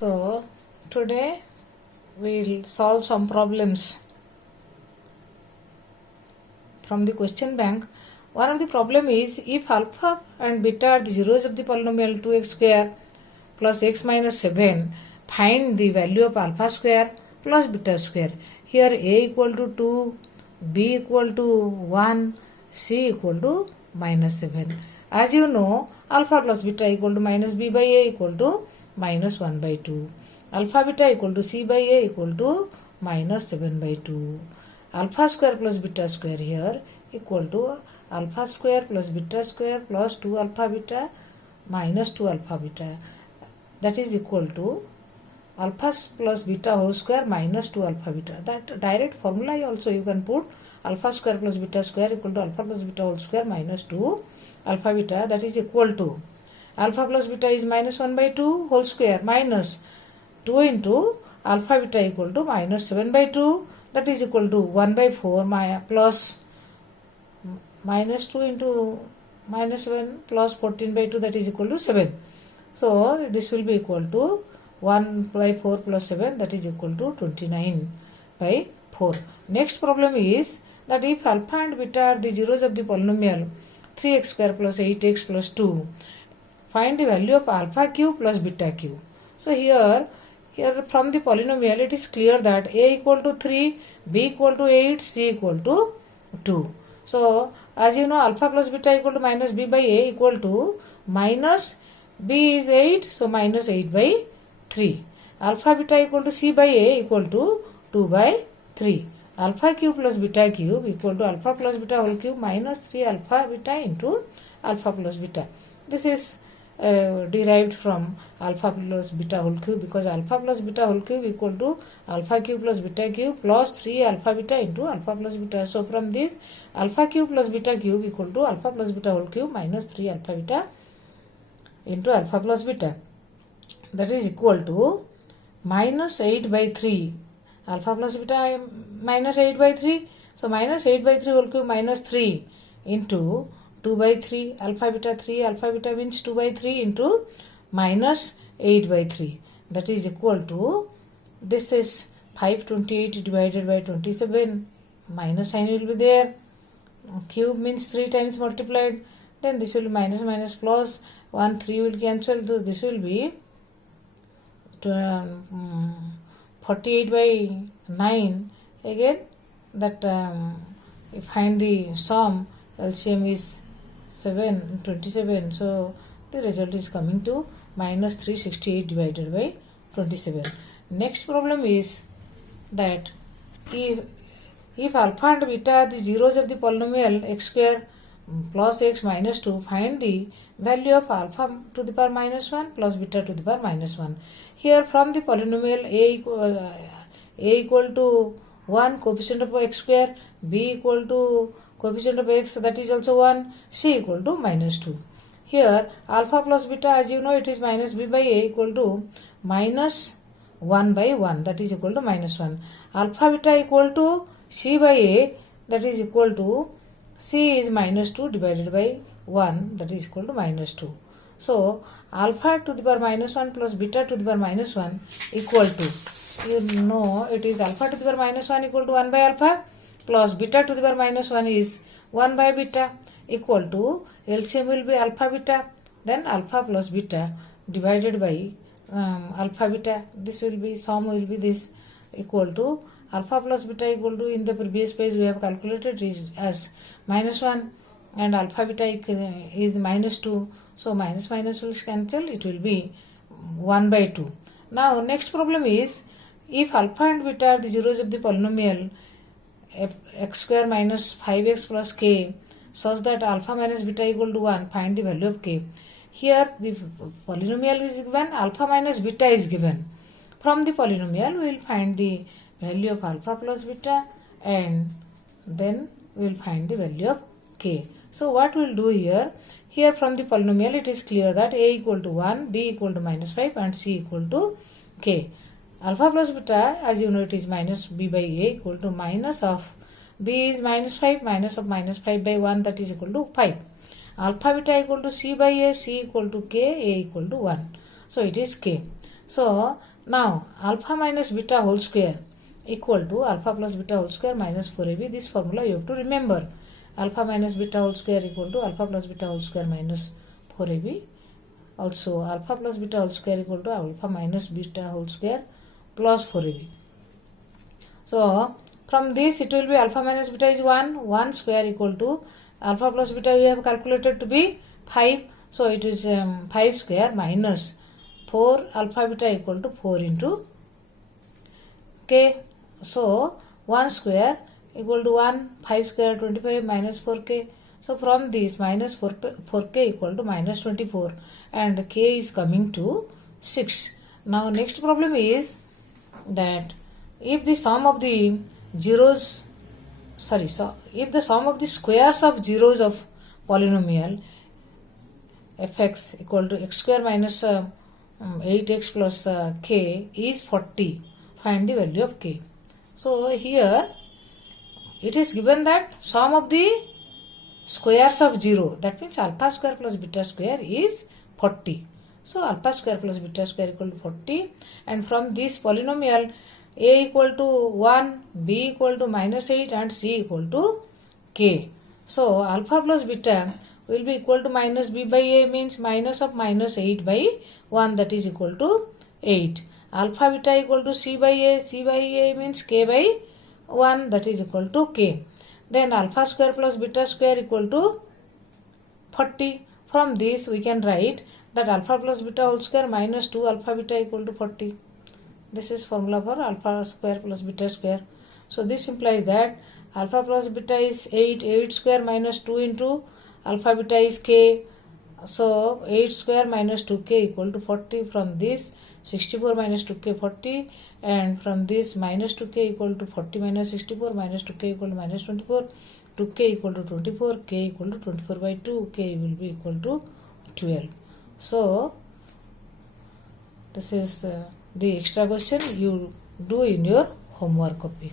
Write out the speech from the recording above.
So today we'll solve some problems from the question bank. One of the problem is if alpha and beta are the zeros of the polynomial 2x square plus x minus 7, find the value of alpha square plus beta square. Here a equal to 2, b equal to 1, c equal to minus 7. As you know, alpha plus beta equal to minus b by a equal to minus 1 by 2. Alpha beta equal to c by a equal to minus 7 by 2. Alpha square plus beta square here equal to alpha square plus beta square plus 2 alpha beta minus 2 alpha beta. That is equal to alpha plus beta whole square minus 2 alpha beta. That direct formula also you can put alpha square plus beta square equal to alpha plus beta whole square minus 2 alpha beta. That is equal to alpha plus beta is minus 1 by 2 whole square minus 2 into alpha beta equal to minus 7 by 2. That is equal to 1 by 4 plus minus 2 into minus 7 plus 14 by 2, that is equal to 7. So this will be equal to 1 by 4 plus 7, that is equal to 29 by 4. Next problem is that if alpha and beta are the zeros of the polynomial 3x square plus 8x plus 2, find the value of alpha cube plus beta cube. So here from the polynomial it is clear that a equal to 3, b equal to 8, c equal to 2. So as you know, alpha plus beta equal to minus b by a equal to minus b is 8, so minus 8 by 3. Alpha beta equal to c by a equal to 2 by 3. Alpha cube plus beta cube equal to alpha plus beta whole cube minus 3 alpha beta into alpha plus beta. This is derived from alpha plus beta whole cube, because alpha plus beta whole cube equal to alpha cube plus beta cube plus 3 alpha beta into alpha plus beta. So from this, alpha cube plus beta cube equal to alpha plus beta whole cube minus 3 alpha beta into alpha plus beta. That is equal to minus 8 by 3. Alpha plus beta minus 8 by 3. So minus 8 by 3 whole cube minus 3 into 2 by 3 alpha beta. 3 alpha beta means 2 by 3 into minus 8 by 3. That is equal to, this is 528 divided by 27, minus sign will be there. Cube means 3 times multiplied. Then this will be minus minus plus 1, 3 will cancel. So this will be 48 by 9. Again that if find the sum, LCM is 27. So the result is coming to minus 368 divided by 27. Next problem is that if alpha and beta are the zeros of the polynomial x square plus x minus 2, find the value of alpha to the power minus 1 plus beta to the power minus 1. Here from the polynomial a equal to 1, coefficient of x square, b equal to coefficient of x, that is also 1, c equal to minus 2. Here alpha plus beta, as you know, it is minus b by a equal to minus 1 by 1, that is equal to minus 1. Alpha beta equal to c by a, that is equal to c is minus 2 divided by 1, that is equal to minus 2. So alpha to the power minus 1 plus beta to the power minus 1 equal to, you know, it is alpha to the power minus 1 equal to 1 by alpha plus beta to the power minus 1 is 1 by beta equal to LCM will be alpha beta, then alpha plus beta divided by alpha beta. This will be, sum will be this, equal to alpha plus beta equal to, in the previous page we have calculated is as minus 1 and alpha beta is minus 2. So minus minus will cancel, it will be 1 by 2. Now next problem is if alpha and beta are the zeros of the polynomial x square minus 5x plus k such that alpha minus beta equal to 1, find the value of k. Here the polynomial is given, alpha minus beta is given. From the polynomial we will find the value of alpha plus beta and then we will find the value of k. So what we will do here, from the polynomial it is clear that a equal to 1, b equal to minus 5 and c equal to k. Alpha plus beta, as you know, it is minus b by a equal to minus of b is minus 5, minus of minus 5 by 1, that is equal to 5. Alpha beta equal to c by a, c equal to k, a equal to 1. So it is k. So now alpha minus beta whole square equal to alpha plus beta whole square minus 4ab. This formula you have to remember. Alpha minus beta whole square equal to alpha plus beta whole square minus 4ab. Also alpha plus beta whole square equal to alpha minus beta whole square plus 4ab. So from this it will be alpha minus beta is 1 square equal to alpha plus beta we have calculated to be 5. So it is 5 square minus 4 alpha beta equal to 4 into k. So 1 square equal to 1, 5 square 25 minus 4k. So from this minus 4k equal to minus 24 and k is coming to 6. Now next problem is that if the sum of the zeros, if the sum of the squares of zeros of polynomial fx equal to x square minus 8x plus k is 40, find the value of k. So here it is given that sum of the squares of 0, that means alpha square plus beta square is 40. So alpha square plus beta square equal to 40, and from this polynomial a equal to 1, b equal to minus 8 and c equal to k. So alpha plus beta will be equal to minus b by a, means minus of minus 8 by 1, that is equal to 8. Alpha beta equal to c by a means k by 1, that is equal to k. Then alpha square plus beta square equal to 40. From this we can write that alpha plus beta whole square minus 2 alpha beta equal to 40. This is formula for alpha square plus beta square. So this implies that alpha plus beta is 8 square minus 2 into alpha beta is k. So 8 square minus 2k equal to 40. From this 64 minus 2k 40, and from this minus 2k equal to 40 minus 64 minus 2k equal to minus 24, 2k equal to 24, k equal to 24 by 2, k will be equal to 12. So this is the extra question you do in your homework copy.